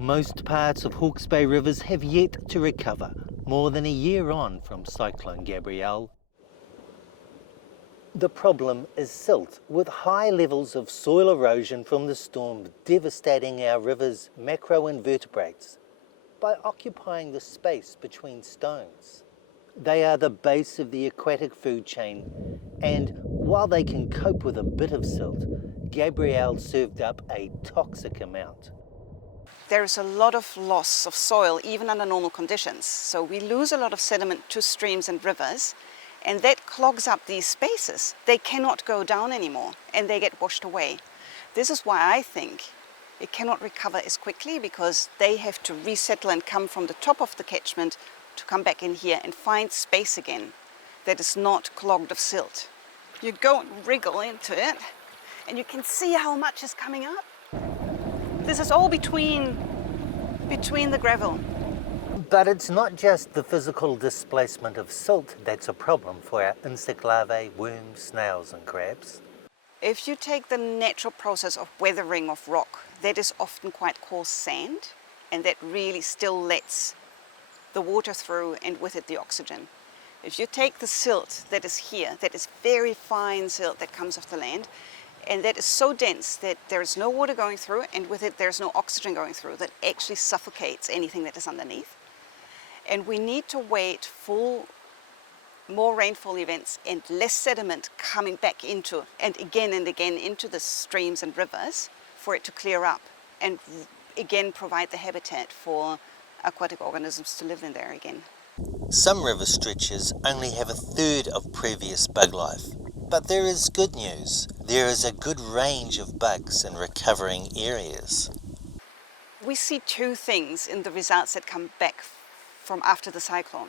Most parts of Hawke's Bay rivers have yet to recover, more than a year on from Cyclone Gabrielle. The problem is silt, with high levels of soil erosion from the storm devastating our rivers' macroinvertebrates by occupying the space between stones. They are the base of the aquatic food chain, and while they can cope with a bit of silt, Gabrielle served up a toxic amount. There is a lot of loss of soil even under normal conditions. So we lose a lot of sediment to streams and rivers, and that clogs up these spaces. They cannot go down anymore and they get washed away. This is why I think it cannot recover as quickly, because they have to resettle and come from the top of the catchment to come back in here and find space again that is not clogged of silt. You go and wriggle into it and you can see how much is coming up. This is all between the gravel. But it's not just the physical displacement of silt that's a problem for our insect larvae, worms, snails and crabs. If you take the natural process of weathering of rock, that is often quite coarse sand, and that really still lets the water through and with it the oxygen. If you take the silt that is here, that is very fine silt that comes off the land, and that is so dense that there is no water going through, and with it there's no oxygen going through, that actually suffocates anything that is underneath. And we need to wait for more rainfall events and less sediment coming back into, and again into the streams and rivers for it to clear up and again provide the habitat for aquatic organisms to live in there again. Some river stretches only have a third of previous bug life. But there is good news. There is a good range of bugs in recovering areas. We see two things in the results that come back from after the cyclone.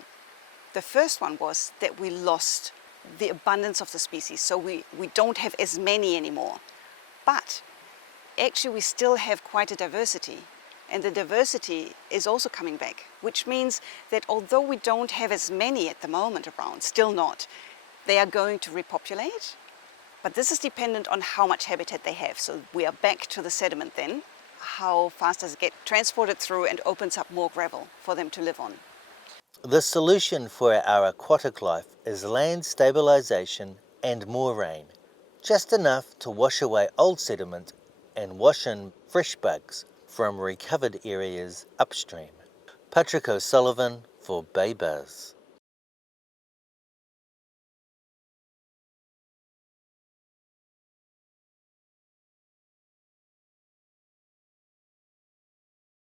The first one was that we lost the abundance of the species, so we don't have as many anymore. But actually we still have quite a diversity, and the diversity is also coming back, which means that although we don't have as many at the moment around, still not, they are going to repopulate, but this is dependent on how much habitat they have. So we are back to the sediment then. How fast does it get transported through and opens up more gravel for them to live on? The solution for our aquatic life is land stabilisation and more rain, just enough to wash away old sediment and wash in fresh bugs from recovered areas upstream. Patrick O'Sullivan for Bay Buzz.